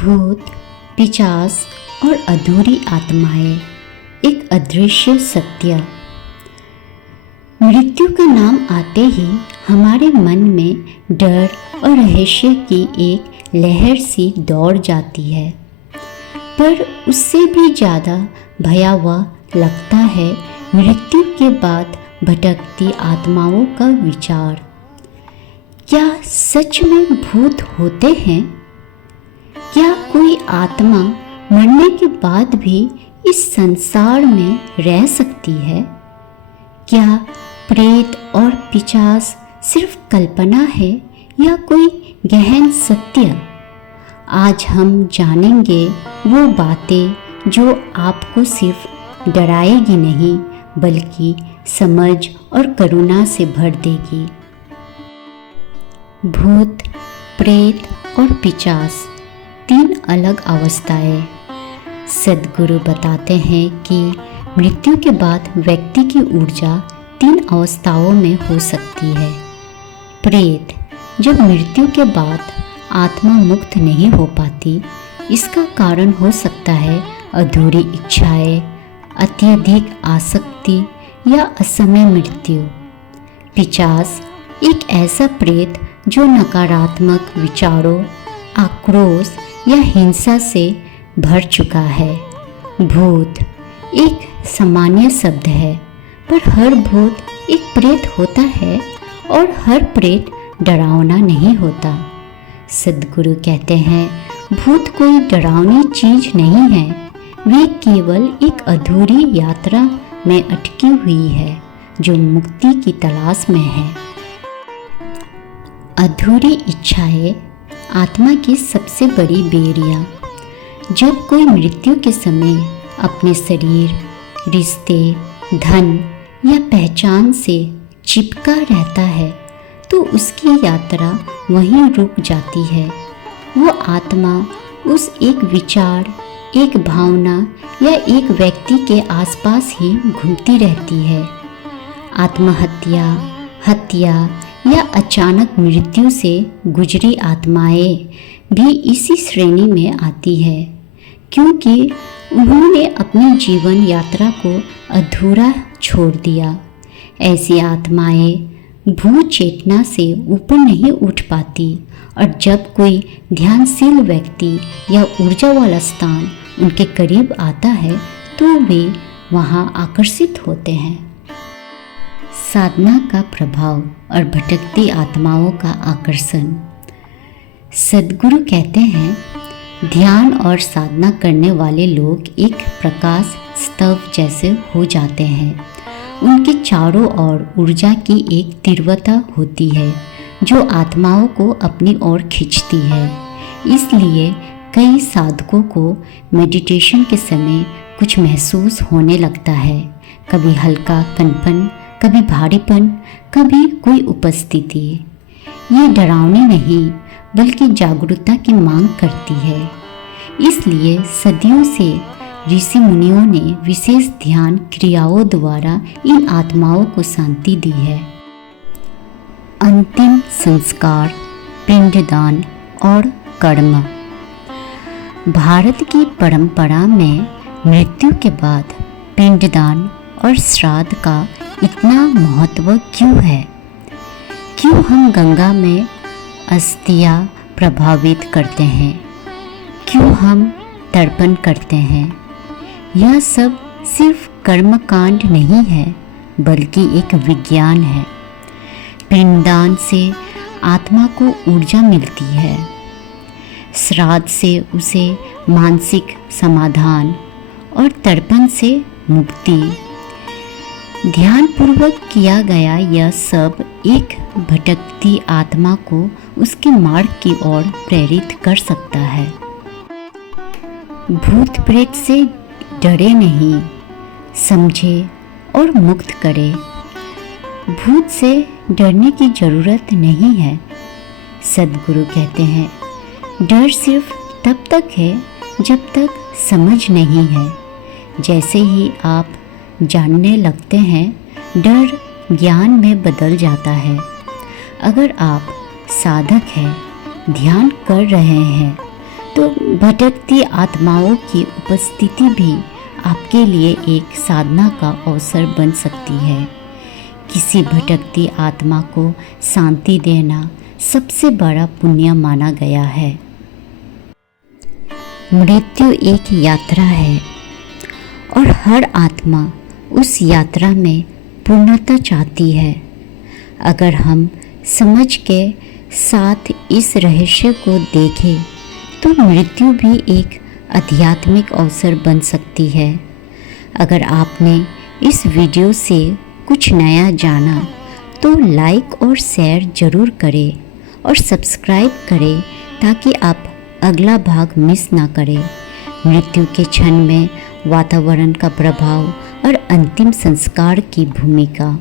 भूत, पिशाच और अधूरी आत्माएं, एक अदृश्य सत्य। मृत्यु का नाम आते ही हमारे मन में डर और रहस्य की एक लहर सी दौड़ जाती है, पर उससे भी ज़्यादा भयावह लगता है मृत्यु के बाद भटकती आत्माओं का विचार। क्या सच में भूत होते हैं? क्या कोई आत्मा मरने के बाद भी इस संसार में रह सकती है? क्या प्रेत और पिशाच सिर्फ कल्पना है या कोई गहन सत्य? आज हम जानेंगे वो बातें जो आपको सिर्फ डराएगी नहीं बल्कि समझ और करुणा से भर देगी। भूत, प्रेत और पिशाच तीन अलग अवस्थाएं। सद्गुरु बताते हैं कि मृत्यु के बाद व्यक्ति की ऊर्जा तीन अवस्थाओं में हो सकती है। प्रेत, जब मृत्यु के बाद आत्मा मुक्त नहीं हो पाती, इसका कारण हो सकता है अधूरी इच्छाएं, अत्यधिक आसक्ति या असमय मृत्यु। पिशाच, एक ऐसा प्रेत जो नकारात्मक विचारों, आक्रोश या हिंसा से भर चुका है। भूत एक सामान्य शब्द है, पर हर भूत एक प्रेत होता है और हर प्रेत डरावना नहीं होता। सद्गुरु कहते हैं, भूत कोई डरावनी चीज नहीं है, वे केवल एक अधूरी यात्रा में अटकी हुई है जो मुक्ति की तलाश में है। अधूरी इच्छाएं आत्मा की सबसे बड़ी बेड़ियाँ। जब कोई मृत्यु के समय अपने शरीर, रिश्ते, धन या पहचान से चिपका रहता है तो उसकी यात्रा वहीं रुक जाती है। वो आत्मा उस एक विचार, एक भावना या एक व्यक्ति के आसपास ही घूमती रहती है। आत्महत्या, हत्या या अचानक मृत्यु से गुजरी आत्माएं भी इसी श्रेणी में आती है, क्योंकि उन्होंने अपनी जीवन यात्रा को अधूरा छोड़ दिया। ऐसी आत्माएं भू चेतना से ऊपर नहीं उठ पाती और जब कोई ध्यानशील व्यक्ति या ऊर्जा वाला स्थान उनके करीब आता है तो वे वहाँ आकर्षित होते हैं। साधना का प्रभाव और भटकती आत्माओं का आकर्षण। सद्गुरु कहते हैं, ध्यान और साधना करने वाले लोग एक प्रकाश स्तंभ जैसे हो जाते हैं। उनके चारों ओर ऊर्जा की एक तीव्रता होती है जो आत्माओं को अपनी ओर खींचती है। इसलिए कई साधकों को मेडिटेशन के समय कुछ महसूस होने लगता है, कभी हल्का कंपन, कभी भारीपन, कभी कोई उपस्थिति। ये डरावनी नहीं बल्कि जागरूकता की मांग करती है। इसलिए सदियों से ऋषि मुनियों ने विशेष ध्यान क्रियाओं द्वारा इन आत्माओं को शांति दी है। अंतिम संस्कार, पिंडदान और कर्म। भारत की परंपरा में मृत्यु के बाद पिंडदान और श्राद्ध का इतना महत्व क्यों है? क्यों हम गंगा में अस्थियां प्रभावित करते हैं? क्यों हम तर्पण करते हैं? यह सब सिर्फ कर्मकांड नहीं है बल्कि एक विज्ञान है। पिंडदान से आत्मा को ऊर्जा मिलती है, श्राद्ध से उसे मानसिक समाधान और तर्पण से मुक्ति। ध्यानपूर्वक किया गया यह सब एक भटकती आत्मा को उसके मार्ग की ओर प्रेरित कर सकता है। भूत प्रेत से डरे नहीं, समझे और मुक्त करे। भूत से डरने की जरूरत नहीं है। सद्गुरु कहते हैं, डर सिर्फ तब तक है जब तक समझ नहीं है। जैसे ही आप जानने लगते हैं, डर ज्ञान में बदल जाता है। अगर आप साधक हैं, ध्यान कर रहे हैं, तो भटकती आत्माओं की उपस्थिति भी आपके लिए एक साधना का अवसर बन सकती है। किसी भटकती आत्मा को शांति देना सबसे बड़ा पुण्य माना गया है। मृत्यु एक यात्रा है और हर आत्मा उस यात्रा में पूर्णता चाहती है। अगर हम समझ के साथ इस रहस्य को देखें तो मृत्यु भी एक आध्यात्मिक अवसर बन सकती है। अगर आपने इस वीडियो से कुछ नया जाना तो लाइक और शेयर ज़रूर करें और सब्सक्राइब करें ताकि आप अगला भाग मिस ना करें। मृत्यु के क्षण में वातावरण का प्रभाव और अंतिम संस्कार की भूमिका।